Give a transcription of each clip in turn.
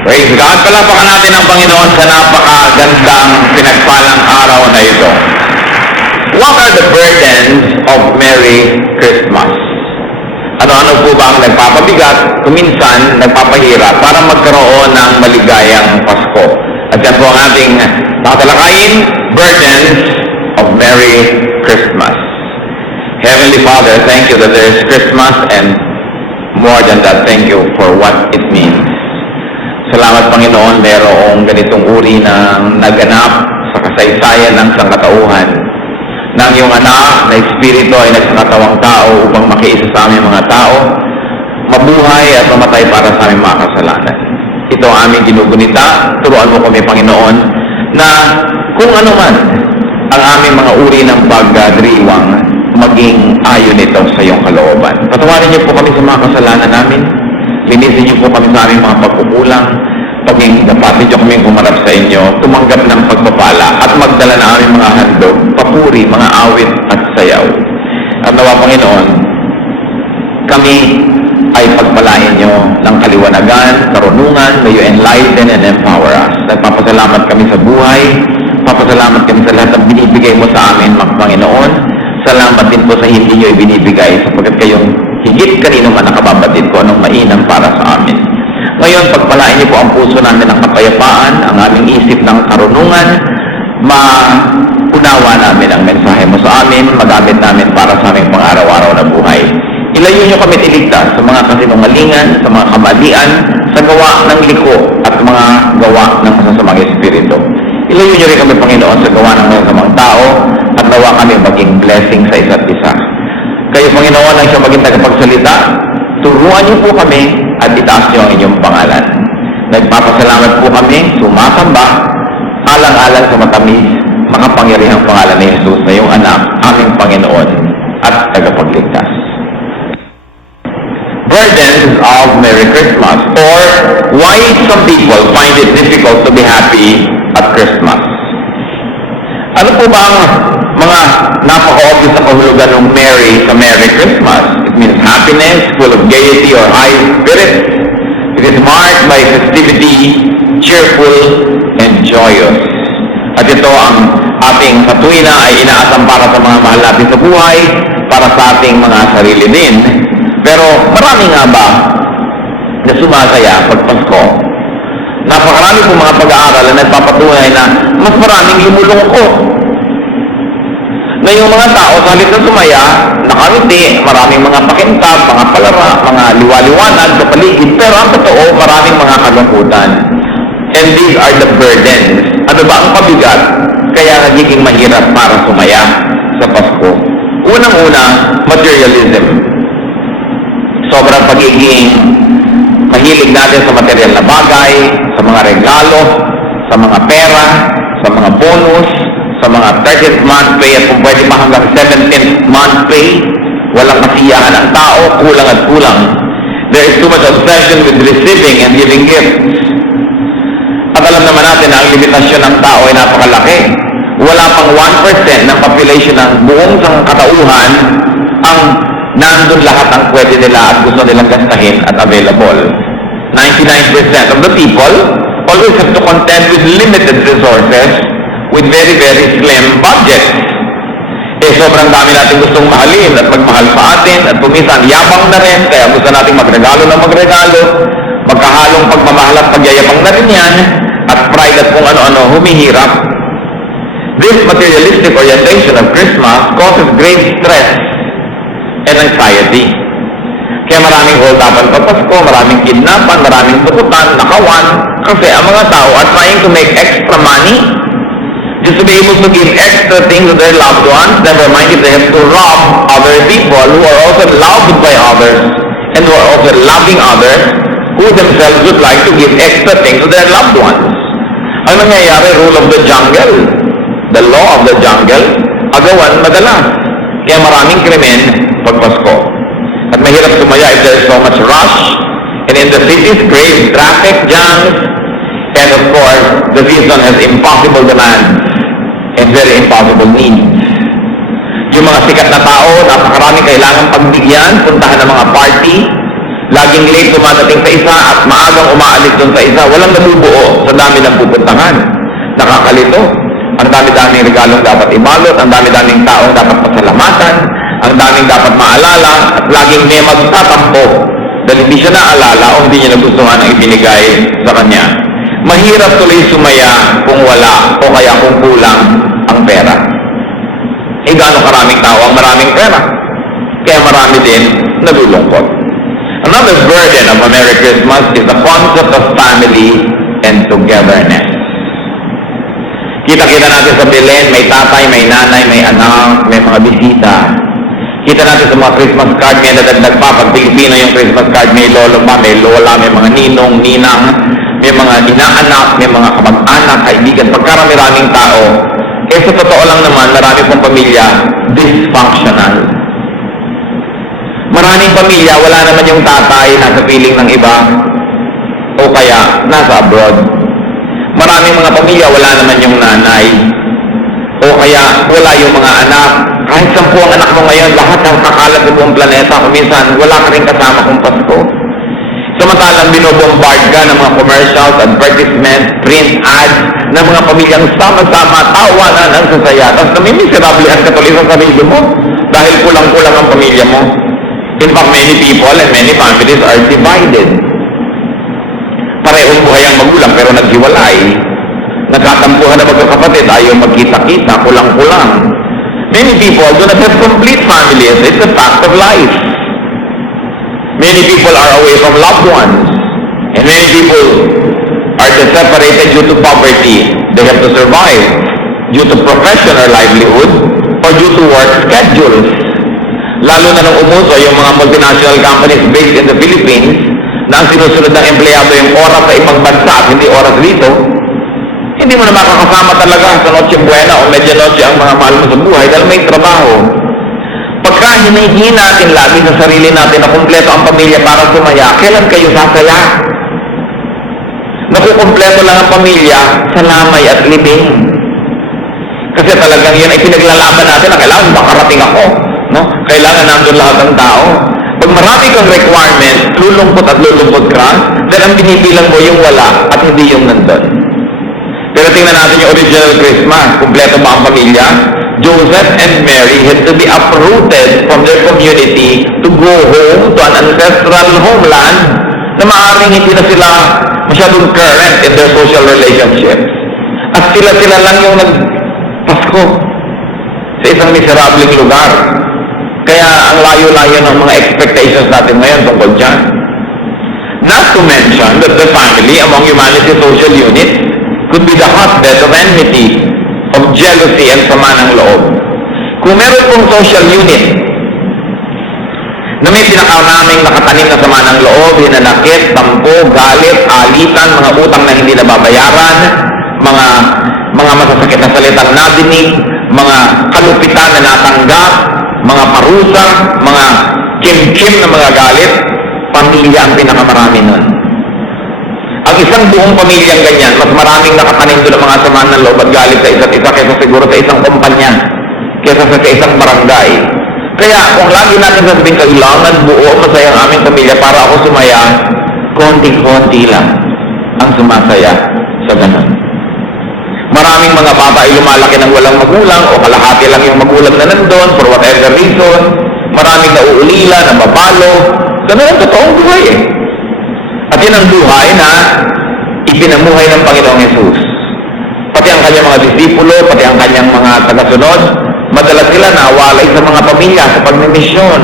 Praise God. Palapakan natin ang Panginoon sa napakagandang pinagpalang araw na ito. What are the burdens of Merry Christmas? Ano-ano po ba ang nagpapabigat, kuminsan nagpapahirap para magkaroon ng maligayang Pasko? At yan po ang ating tatalakayin, burdens of Merry Christmas. Heavenly Father, thank you that there is Christmas, and more than that, thank you for what it means. Salamat Panginoon, mayroong ganitong uri ng naganap sa kasaysayan ng sangkatauhan nang iyong anak na Espiritu ay nagsakatawang tao upang makiisa sa aming mga tao, mabuhay at mamatay para sa aming mga kasalanan. Ito ang aming ginugunita. Turuan mo kami Panginoon na kung ano man ang aming mga uri ng pagdiriwang, maging ayon ito sa iyong kalooban. Patawarin niyo po kami sa mga kasalanan namin. Linisin niyo po kami sa aming mga pagkukulang. Paging dapatin niyo kami humarap sa inyo, tumanggap ng pagpapala at magdala na aming mga handog, papuri, mga awit at sayaw. At nawa Panginoon, kami ay pagpalain niyo ng kaliwanagan, karunungan, may you enlighten and empower us. Nagpapasalamat kami sa buhay, papasalamat kami sa lahat ng binibigay mo sa amin, Panginoon. Salamat din po sa hindi niyo ibinibigay sapagkat kayong higit kanino man nakababatid ko anong mainam para sa amin. Ngayon, pagpalain niyo po ang puso namin ng kapayapaan, ang aming isip ng karunungan, maunawa namin ang mensahe mo sa amin, magamit namin para sa aming pang-araw-araw na buhay. Ilayo niyo kami iligtas sa mga kasinungalingan, sa mga kamalian, sa gawa ng liko at mga gawa ng masasamang espiritu. Ilayo niyo rin kami, Panginoon, sa gawa ng masasamang tao at nawa kami maging blessing sa isa't isa. Kayo, Panginoon, ang siyang maging tagapagsalita, turuan niyo po kami at itaas niyo ang inyong pangalan. Nagpapasalamat po kami, sumasamba, alang-alang sa matamis, makapangyarihang pangalan ni Jesus na iyong anak, aming Panginoon at tagapagligtas. Burdens of Merry Christmas, or why some people find it difficult to be happy at Christmas. Ano po ba ang mga napaka-obvious na kahulugan ng Merry sa Merry Christmas? It means happiness, full of gaiety or high spirits. It is marked by festivity, cheerful, and joyous. At ito ang ating sa tuwina ay inaasam para sa mga mahal natin sa buhay, para sa ating mga sarili din. Pero marami nga ba na sumasaya pag Pasko? Napakarami pong mga pag-aaral na nagpapatunay na mas maraming lumulungkot. Na yung mga tao sa halip na sumaya, nakangiti, maraming mga pakintab, mga palara, mga liwaliwanag sa paligid, pero ang totoo, maraming mga kalungkutan. And these are the burdens. Ano ba ang pabigat? Kaya nagiging mahirap para sumaya sa Pasko. Unang-una, materialism. Sobrang pagiging mahilig natin sa material na bagay, sa mga regalo, sa mga pera, sa mga bonus, sa mga 30th month pay at kung pwede pa hanggang 17th month pay. Walang kasiyahan ang tao, kulang at kulang. There is too much obsession with receiving and giving gifts. At alam naman natin na ang limitasyon ng tao ay napakalaki. Wala pang 1% ng population ng buong sangkatauhan ang nandun lahat ang pwede nila at gusto nilang gastahin at available. 99% of the people always have to contend with limited resources with very, very slim budgets. Sobrang dami natin gustong mahalin at magmahal sa atin at puminsan yabang na rin, kaya gusto natin magregalo na magregalo, magkahalong pagmamahal at pagyayabang na rin yan, at pride at kung ano-ano humihirap. This materialistic orientation of Christmas causes great stress and anxiety. Kaya maraming hold-upan pag Pasko, maraming kidnapan, maraming tukutan, nakawan, kasi ang mga tao are trying to make extra money just to be able to give extra things to their loved ones. Never mind if they have to rob other people who are also loved by others and who are also loving others, who themselves would like to give extra things to their loved ones. Ang nangyayari, rule of the jungle, the law of the jungle, agawan madalas. Kaya maraming krimen pag Pasko. At mahirap sumaya if there is so much rush, and in the cities, crazy traffic jams, and of course, the season has impossible demands and very impossible needs. Yung mga sikat na tao, napakaraming kailangan pagbigyan, puntahan ng mga party, laging late dumadating sa isa at maagang umaalis doon sa isa, walang nabubuo sa dami ng pupuntahan. Nakakalito. Ang dami-daming regalong dapat ibalot, ang dami-daming taong dapat pasalamatan, ang daming dapat maalala, at laging may magtatampo dahil hindi siya naalala o hindi niya nagustuhan ang ibinigay sa kanya. Mahirap tuloy sumaya kung wala o kaya kung kulang ang pera. Gaano karaming tao ang maraming pera? Kaya marami din nalulungkot. Another burden of a Merry Christmas is the concept of family and togetherness. Kita-kita natin sa Belen, may tatay, may nanay, may anak, may mga bisita. Kita natin sa mga Christmas card, may nadagdag pa. Pag Pilipino yung Christmas card, may lolo pa, may lola, may mga ninong, ninang, may mga inaanak, may mga kamag-anak, kaibigan. Pagkarami-raming tao, sa totoo lang naman, marami pong pamilya dysfunctional. Maraming pamilya, wala naman yung tatay nasa piling ng iba o kaya nasa abroad. Maraming mga pamilya, wala naman yung nanay o kaya wala yung mga anak. Kahit 10 ang anak mo ngayon, lahat ng kakalat sa buong planeta, kuminsan wala ka rin kasama kung Pasko. Samantalang binobombard ka ng mga commercials, advertisements, print ads, ng mga pamilyang sama-sama, tawanan ang sasaya. Tapos namimiserablehan ka tuloy sa sarili mo dahil kulang-kulang ang pamilya mo. In fact, many people and many families are divided. Parehong buhay ang magulang pero naghiwalay. Nagkatampuhan na magkakapatid, ayaw magkita-kita, kulang-kulang. Many people do not have complete families. It's a fact of life. Many people are away from loved ones. And many people are separated due to poverty. They have to survive due to profession or livelihood or due to work schedules. Lalo na nung umuso yung mga multinational companies based in the Philippines na ang sinusunod ng empleyado yung oras sa ibang bansa at hindi oras dito, hindi mo na makakasama talaga sa Noche Buena o Medianoche ang mga mahal mo sa buhay dahil may trabaho. Pagka hinihingi natin lagi sa sarili natin na kumpleto ang pamilya para sumaya, kailan kayo sasaya? Nakukumpleto lang ang pamilya sa lamay at libing. Kasi talagang yun ay pinaglalaban natin na kailangan makarating ako. No? Kailangan nandun lahat ng tao. Pag marami kang requirement, lulungkot at lulungkot ka, dahil ang binibilang mo yung wala at hindi yung nandun. Pero tingnan natin yung original Christmas. Kumpleto ba ang pamilya? Joseph and Mary had to be uprooted from their community to go home to an ancestral homeland na maaaring hindi na sila masyadong current in their social relationships. At sila-sila lang yung nagpasko sa isang miserableng lugar. Kaya ang layo-layo ng mga expectations natin ngayon tungkol dyan. Not to mention that the family among humanity's social units could be the hotbed of enmity, of jealousy and sama ng loob. Kung meron pong social unit na may pinakaraming nakatanim na sama ng loob, hinanakit, tampo, galit, alitan, mga utang na hindi nababayaran, mga masasakit na salitang nadinig, mga kalupitan na natanggap, mga parusa, mga kim-kim na mga galit, pamilya ang pinakamarami nun. Ang isang buong pamilyang ganyan, mas maraming nakatanim doon ng mga sama ng loob at galit sa isa't isa kaysa siguro sa isang kumpanya, kaysa sa isang barangay. Kaya kung lagi natin sasabihin, kailangan buo masaya ang aming pamilya para ako sumaya, konti-konti lang ang sumasaya sa ganun. Maraming mga bata ay lumalaki ng walang magulang o kalahati lang yung magulang na nandun for whatever reason. Maraming nauulila, nababalo. Ganun ang totoong buhay eh. At yun ang buhay na ipinamuhay ng Panginoong Yesus. Pati ang kanyang mga disipulo, pati ang kanyang mga tagasunod, madalas sila nawalay sa mga pamilya sa pagmimisyon.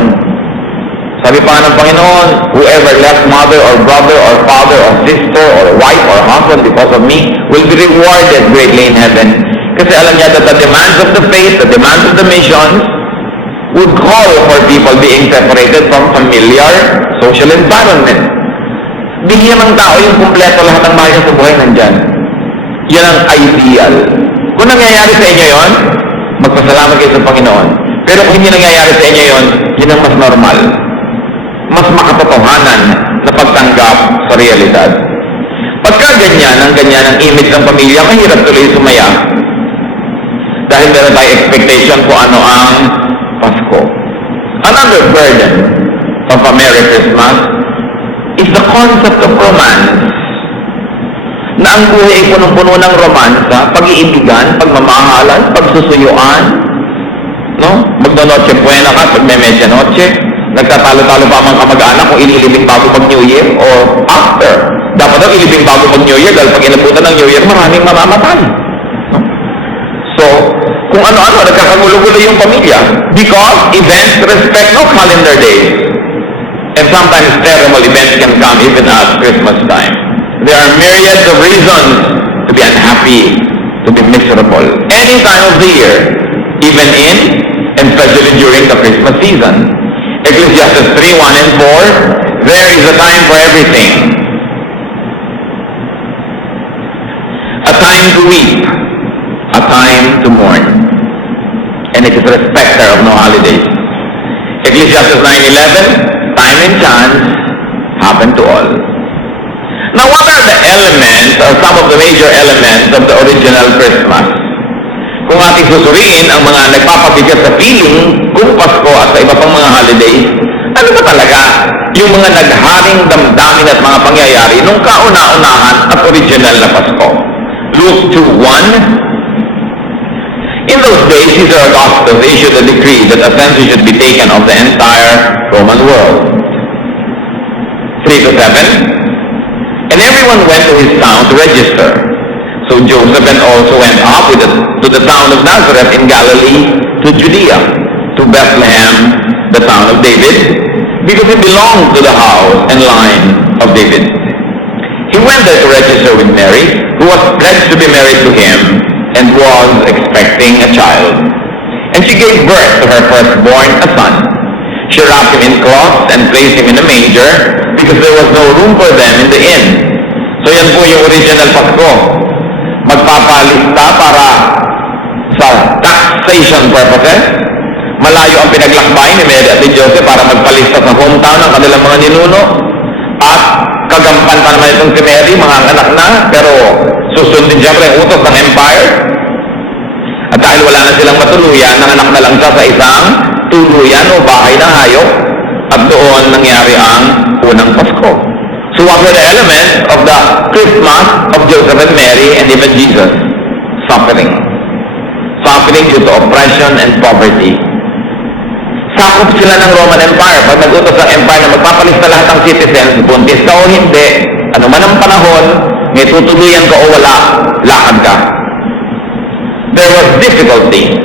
Sabi pa ng Panginoon, whoever left mother or brother or father or sister or wife or husband because of me will be rewarded greatly in heaven. Kasi alam niya that the demands of the faith, the demands of the missions would call for people being separated from familiar social environment. Bigyan ng tao yung kumpleto lahat ng mahal niya sa buhay nandyan. Yan ang ideal. Kung nangyayari sa inyo yon, magpasalamat kayo sa Panginoon. Pero kung hindi nangyayari sa inyo yon, yun ang mas normal. Mas makatotohanan na pagtanggap sa realidad. Pagka ganyan ang image ng pamilya, mahirap tuloy sumaya. Dahil meron tayo expectation kung ano ang Pasko. Another burden of a Merry Christmas is the concept of romance. Na ang buhay ay punong-puno ng romansa, pag-iibigan, pagmamahalan, pagsusuyuan, no? Magno-noche buena ka pag may medianoche, nagtatalo-talo pa ang mga kamag-anak kung ililibing bago mag-New Year or after. Dapat daw ilibing bago mag-New Year dahil pag inabutan ng New Year, maraming mamamatay. No? So, kung ano-ano, nagkakagulo-gulo yung pamilya because events respect no calendar days. And sometimes terrible events can come even at Christmas time. There are myriads of reasons to be unhappy, to be miserable, any time of the year, even in and especially during the Christmas season. Ecclesiastes 3:1 and 4, there is a time for everything. A time to weep, a time to mourn, and it is a respecter of no holidays. Ecclesiastes 9:11, time and chance happen to all. Now, what are the elements or some of the major elements of the original Christmas? Kung ating susuriin ang mga nagpapabigat sa feeling kung Pasko at sa iba pang mga holidays, ano ba talaga yung mga nagharing damdamin at mga pangyayari nung kauna-unahan at original na Pasko? Luke 2:1. In those days, Caesar Augustus issued a decree that a census should be taken of the entire Roman world. 3-7. And everyone went to his town to register. So Joseph and also went up to the town of Nazareth in Galilee, to Judea, to Bethlehem, the town of David, because he belonged to the house and line of David. He went there to register with Mary, who was pledged to be married to him, and was expecting a child. And she gave birth to her firstborn, a son. She wrapped him in cloths and placed him in a manger, because there was no room for them in the inn. So yan po yung original Pasko. Magpapalista para sa taxation purposes. Malayo ang pinaglakbay ni Mary at ni Joseph para magpalista sa hometown ng kanilang mga ninuno. At kagampan pa naman itong si Mary, mga anak na, pero susundin siyempre ang utos ng empire. At dahil wala na silang matuluyan, nanganak na lang siya sa isang tuluyan o bahay ng hayop. At doon nangyari ang unang Pasko. So what were the elements of the Christmas of Joseph and Mary and even Jesus? Suffering. Suffering due to oppression and poverty. Sakop sila ng Roman Empire. Pag nag-utos ng empire na magpapalista lahat ng citizens, buntis ka o hindi, ano man ang panahon, may tutuluyan ka o wala, lakad ka. There was difficulty.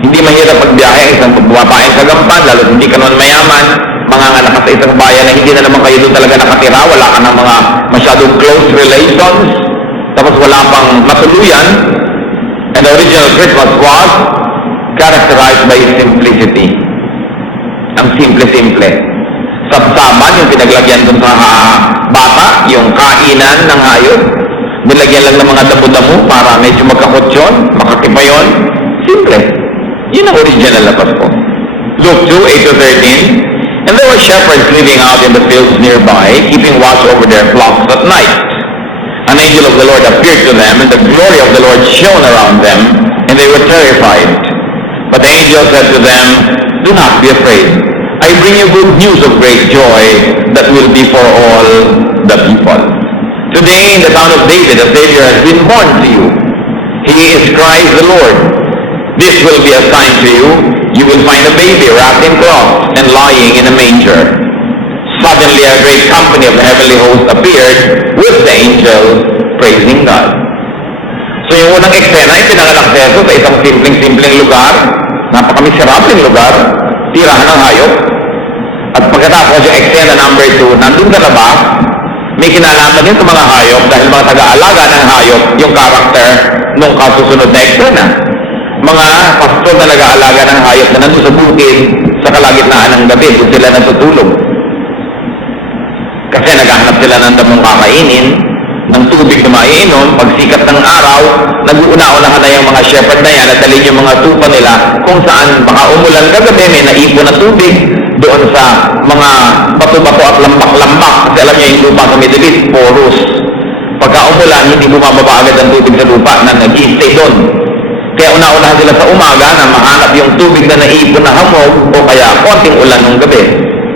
Hindi mahirap pagbiyahe ang isang bumapaeng kagampan, lalo hindi ka naman mayaman, manganganak ka sa isang bayan na hindi na naman kayo doon talaga nakatira, wala ka ng mga masyadong close relations, tapos wala pang matuluyan, and the original Christmas was characterized by simplicity. Ang simple-simple. Sabsaban, yung pinaglagyan doon sa bata, yung kainan ng hayop, nilagyan lang ng mga damo-damo para medyo magkakutsyon, makakipayon, simple. Yun ang original na Pasko. Luke 2:8-13. And there were shepherds living out in the fields nearby, keeping watch over their flocks at night. An angel of the Lord appeared to them, and the glory of the Lord shone around them, and they were terrified. But the angel said to them, "Do not be afraid. I bring you good news of great joy that will be for all the people. Today in the town of David, a Savior has been born to you. He is Christ the Lord. This will be a sign to you. You will find a baby wrapped in cloths and lying in a manger." Suddenly a great company of the heavenly host appeared with the angel praising God. So yung unang eksena ay pinanganak si Jesus sa isang simpleng-simpleng lugar, napakamiserableng lugar, tirahan ng hayop. At pagkatapos yung eksena number 2, nandun sa labas, may kinalaman din sa mga hayop dahil mga taga-alaga ng hayop yung karakter nung kasusunod na eksena. Mga pastor na nag-aalaga ng hayop na nandun sa bukid sa kalagitnaan ng gabi, doon sila natutulog. Kasi naghahanap sila ng damong kakainin, ng tubig na maiinom, pagsikat ng araw, nag-uuna-unahan na yung mga shepherd na yan at dalhin yung mga tupa nila kung saan baka umulan kagabi, may naipon na tubig doon sa mga bato-bato at lambak-lambak. Kasi alam niyo yung lupa sa Middle East, porous. Pagka umulan, hindi bumababa agad ang tubig sa lupa na nag-i-stay doon. Kaya una-unahan sila sa umaga na mahanap yung tubig na naipon na hamog o kaya konting ulan ng gabi.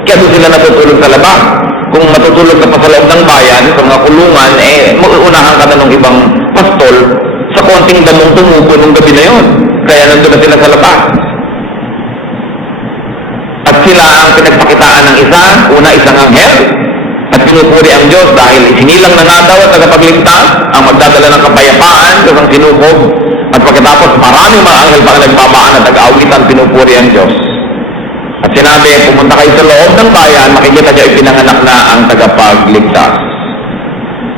Kaya doon sila natutulog sa labas. kung matutulog ka pa sa loob ng bayan, sa mga kulungan, mauunahan ka na ng ibang pastol sa konting damong tumubo nung gabi na yun. Kaya nandun na sila sa labas. At sila ang pinagpakitaan ng isang anghel, at pinupuri ang Diyos dahil sinilang na nga daw at tagapagligtas ang magdadala ng kapayapaan sa isang sinubog. At pagkatapos maraming mga anghel pa ang nagbabaan at nag-aawitan, pinupuri ang Diyos. At sinabi, pumunta kayo sa loob ng bayan, makikita niyo ipinanganak na ang tagapagligtas.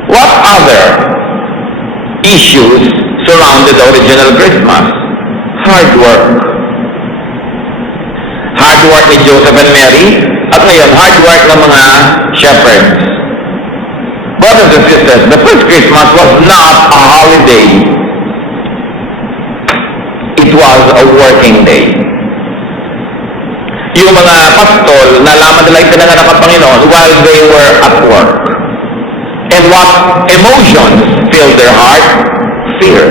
What other issues surrounded the original Christmas? Hard work. Hard work ni Joseph and Mary, at ngayon, hard work ng mga shepherds. Brothers and sisters, the first Christmas was not a holiday. It was a working day. Yung mga pastol, nalaman nila yung pinanganak ng Panginoon while they were at work. And what emotions filled their heart? Fear.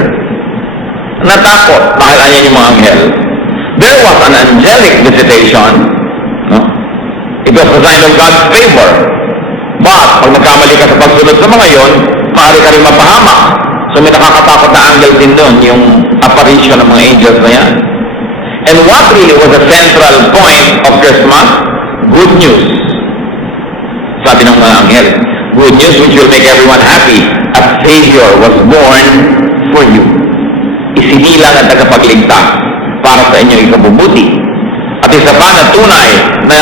Natakot dahil anyan yung mga anghel. There was an angelic visitation. No? It was a sign of God's favor. But, pag nagkamali ka sa pagsunod sa mga yon, maaari ka rin mapahamak. So may nakakatakot na anghel din doon, yung apparition ng mga angels na yan. And what really was the central point of Christmas? Good news. Sabi ng mga anghel, good news which will make everyone happy. A Savior was born for you. Isinilang ang tagapagligtas para sa inyo ikabubuti. At isa pa na tunay na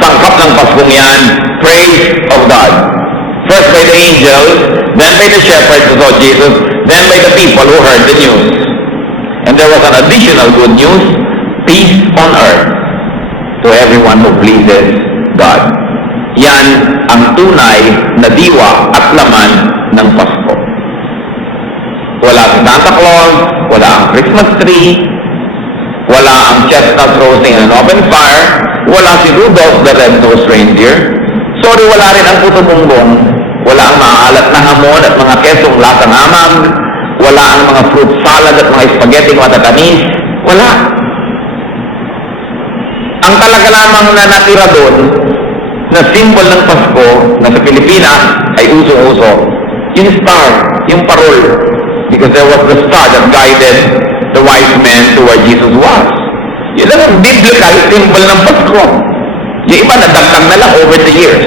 sangkap ng Paskong yan, praise of God. First by the angels, then by the shepherds who saw Jesus, then by the people who heard the news. And there was an additional good news, peace on earth to everyone who pleases God. Yan ang tunay na diwa at laman ng Pasko. Wala si Santa Claus, wala ang Christmas tree, wala ang chestnuts roasting in an open fire, wala si Rudolph the Red-Nosed Reindeer. Sorry, wala rin ang puto bumbong, wala ang maalat na hamon at mga kesong lasang amag, wala ang mga fruit salad at mga spaghetti matatamis, wala. Ang talaga lamang na natira doon, na symbol ng Pasko, na sa Pilipinas ay uso-uso, yung star, yung parol. Because there was the star that guided the wise men to where Jesus was. Yun lang ang biblical symbol ng Pasko. Yung iba nadagdag na lang over the years.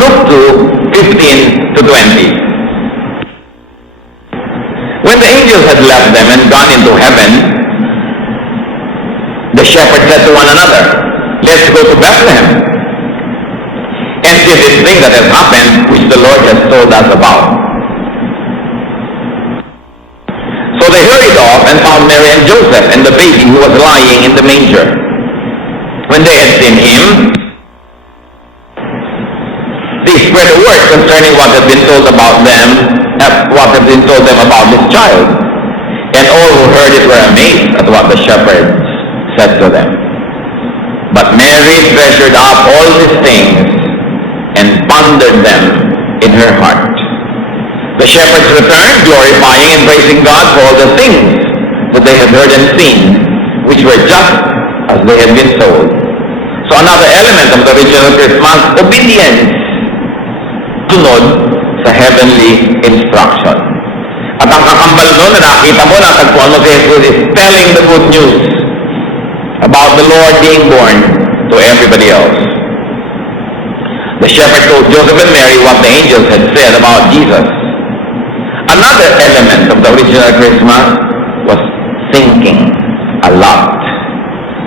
Luke 2:15 to 20. When the angels had left them and gone into heaven, the shepherds said to one another, let's go to Bethlehem and see this thing that has happened, which the Lord has told us about. So they hurried off and found Mary and Joseph and the baby who was lying in the manger. When they had seen him, they spread a word concerning what had been told about them, what had been told them about this child. And all who heard it were amazed at what the shepherds said to them. But Mary treasured up all these things and pondered them in her heart. The shepherds returned, glorifying and praising God for all the things that they had heard and seen, which were just as they had been told. So another element of the original Christmas, obedience. Tunod sa heavenly instruction. At ang kakambal doon na nakita mo, natagpuan mo si Jesus is telling the good news about the Lord being born to everybody else. The shepherd told Joseph and Mary what the angels had said about Jesus. Another element of the original Christmas was thinking a lot.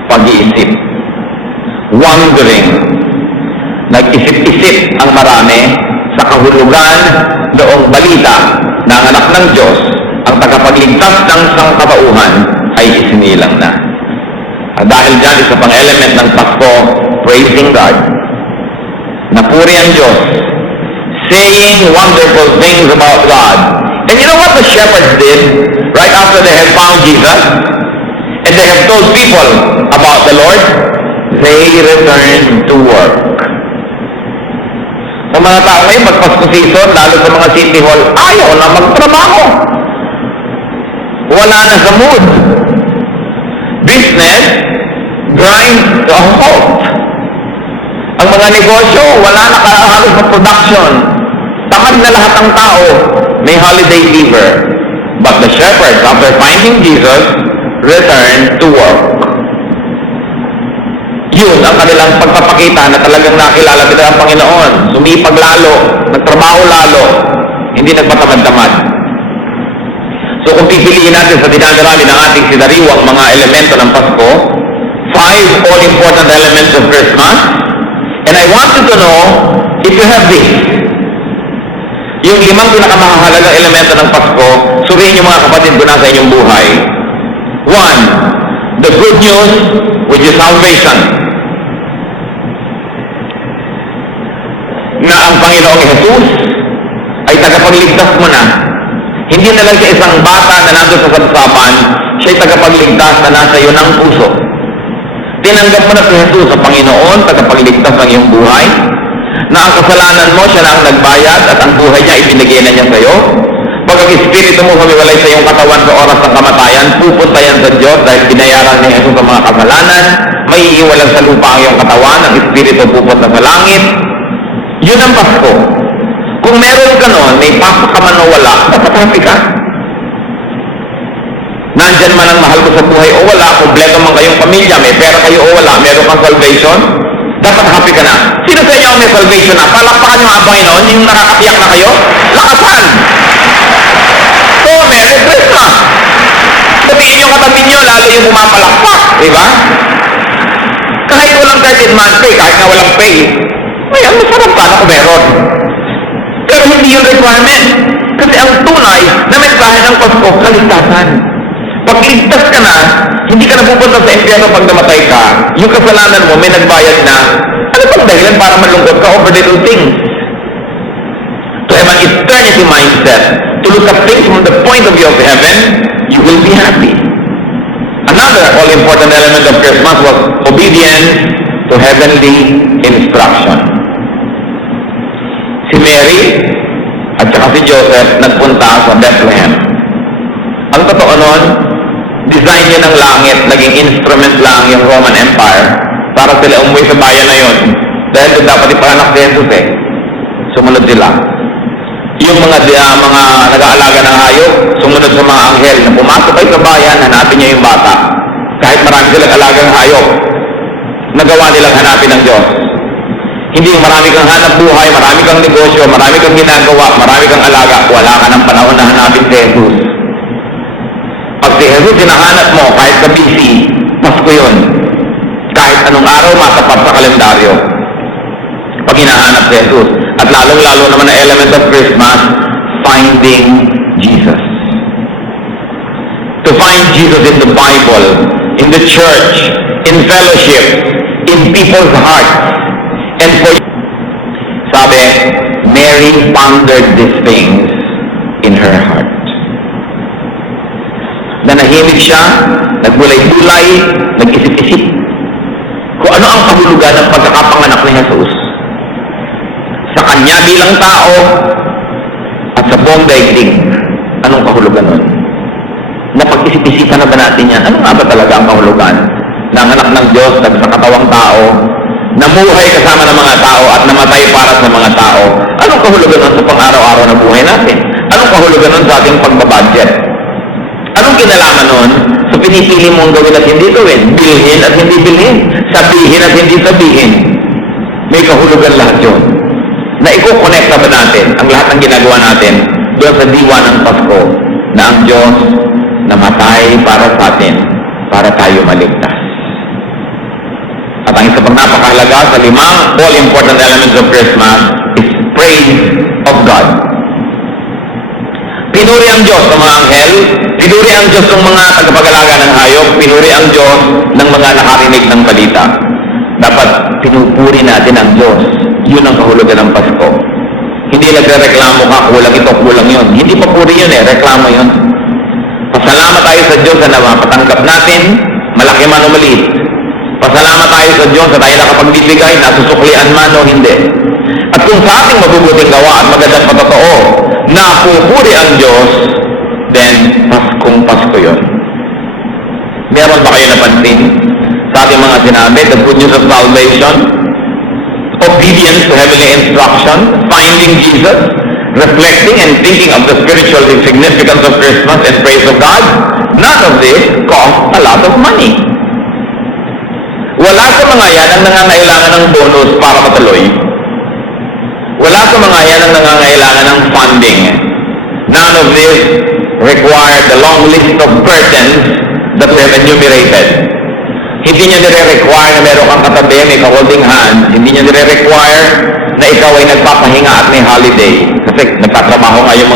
Pag-iisip. Wondering. Nag-isip-isip ang marami sa kahulugan noong balita na ang anak ng Diyos, ang tagapagligtas ng sangkatauhan ay isinilang na. At dahil dyan, isa pang element ng Pasko, praising God. Napuri ang Diyos, saying wonderful things about God. And you know what the shepherds did right after they had found Jesus? And they had told people about the Lord? They returned to work. Sa mga tao ngayon, pag-Pasko season, lalo sa mga city hall, ayaw na magtrabaho. Wala na sa mood. Business grinds to a halt. Ang mga negosyo, wala na halos na production. Tamad na lahat ng tao. May holiday fever. But the shepherds, after finding Jesus, returned to work. Yun ang kanilang pagpapakita na talagang nakilala nila ang Panginoon. Sumipag lalo, nagtrabaho lalo, hindi nagpatamad-tamad. So kung pipiliin natin sa dinadalali ng ating sinariwang mga elemento ng Pasko, 5 all-important elements of Christmas, and I want you to know, if you have this, yung 5 pinakamahalagang elemento ng Pasko, suriin yung mga kapatid ko na sa inyong buhay. 1, the good news, which is salvation. Na ang Panginoong Jesus ay tagapagligtas mo na. Hindi na lang siya isang bata na nandun sa sabsaban, siya ay tagapagligtas na nasa iyo ng puso. Tinanggap mo na si Jesus sa Panginoon, tagapagligtas ng iyong buhay, na ang kasalanan mo, siya na ang nagbayad at ang buhay niya ibinigay na niya sa iyo. Pag ang Espiritu mo humiwalay sa iyong katawan sa oras ng kamatayan, pupunta yan sa Diyos dahil binayaran ni Jesus ang mga kasalanan, may iiwalag sa lupa ang iyong katawan, ang Espiritu pupunta sa langit. Yun ang Pasko. Kung meron ka nun, may pasok ka man o wala, dapat happy ka. Nandyan man ang mahal ko sa buhay o wala, kompleto man kayong pamilya, may pera kayo o wala, meron kang salvation, dapat happy ka na. Sino sa inyo ang may salvation na? Palakpakan nyo ang Panginoon, yung nakakapiyak na kayo, lakasan! So, Merry Christmas! Sabihin yung katabi nyo, lalo yung pumapalakpak, di ba? Kahit walang 13-month pay, kahit nga walang pay, may ang masarap sana kung meron. Pero hindi yung requirement. Kasi ang tunay na mensahe ng Pasko, kaligtasan. Pag ligtas ka na, hindi ka na pupunta sa impyerno pag namatay ka, yung kasalanan mo, may nagbayad na, ano pang dahilan para malungkot ka over the little things? To have an eternity mindset, to look at things from the point of view of heaven, you will be happy. Another all-important element of Christmas was obedience to heavenly instruction. Si Mary at saka si Joseph nagpunta sa Bethlehem. Ang totoo nun, design yun ng langit, naging instrument lang yung Roman Empire para sila umuwi sa bayan na yun. Dahil doon dapat ipahanak si Jesus eh. Sumunod sila. Yung mga nag-aalaga ng hayop, sumunod sa mga anghel na pumasok kayo sa bayan, hanapin niya yung bata. Kahit marami silang alagang hayop, nagawa nilang hanapin ng Diyos. Hindi yung marami kang hanap buhay, marami kang negosyo, marami kang ginagawa, marami kang alaga, wala ka ng panahon na hanapin si Jesus. Pag si Jesus hinahanap mo, kahit sa busy, Pasko yun. Kahit anong araw, matapat sa kalendaryo. Pag hinahanap si Jesus. At lalong-lalo naman ang element of Christmas, finding Jesus. To find Jesus in the Bible, in the church, in fellowship, in people's hearts. And for sabi, Mary pondered these things in her heart. Nanahimik siya, nagbulay-bulay, nag-isip-isip kung ano ang kahulugan ng pagkakapanganak ni Jesus sa kanya bilang tao at sa buong daigdig. Anong kahulugan nun? Napag-isip-isipan na ba natin yan? Ano nga ba talaga ang kahulugan ng anak ng Diyos sa katawang tao, namuhay kasama ng mga tao at namatay para sa mga tao? Anong kahulugan nun sa pang-araw-araw na buhay natin? Anong kahulugan nun sa ating pagbabudget? Anong kinalaman nun sa pinipili mong gawin at hindi gawin? Bilhin at hindi bilhin? Sabihin at hindi sabihin? May kahulugan lahat yun. Na iko-connect ba natin ang lahat ng ginagawa natin doon sa diwa ng Pasko na ang Diyos namatay para sa atin, para tayo maligtas. At ang isa pang napakahalaga sa 5 all-important elements of Christmas is praise of God. Pinuri ang Diyos ng mga anghel, pinuri ang Diyos ng mga tagapag-alaga ng hayop, pinuri ang Diyos ng mga nakarinig ng balita. Dapat pinupuri natin ang Diyos. Yun ang kahulugan ng Pasko. Hindi nagre-reklamo ka, kulang ito, kulang yun. Hindi papuri yun eh, reklamo yun. Pasalamat tayo sa Diyos na mapatanggap natin, malaki man o maliit. Pasalamat tayo sa Diyos na tayo nakapagbibigay, nasusuklian man o hindi. At kung sa ating mabubuting gawa at magandang patotoo, napupuri ang Diyos, then Paskong Pasko yun. Meron ba kayo napansin sa ating mga sinabi, the good news of salvation? obedience to heavenly instruction, finding Jesus, reflecting and thinking of the spiritual significance of Christmas and praise of God, none of this costs a lot of money. Wala sa mga yan ang nangangailangan ng bonus para matuloy. Wala sa mga yan ang nangangailangan ng funding. None of this required the long list of burdens that we have enumerated. Hindi niya nire-require na meron kang katabi, may ka-holding hand. Hindi niya nire-require na ikaw ay nagpapahinga at may holiday. Kasi nagtatrabaho nga yung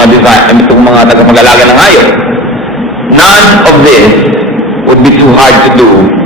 itong mga tagapag-alaga ng hayop. None of this would be too hard to do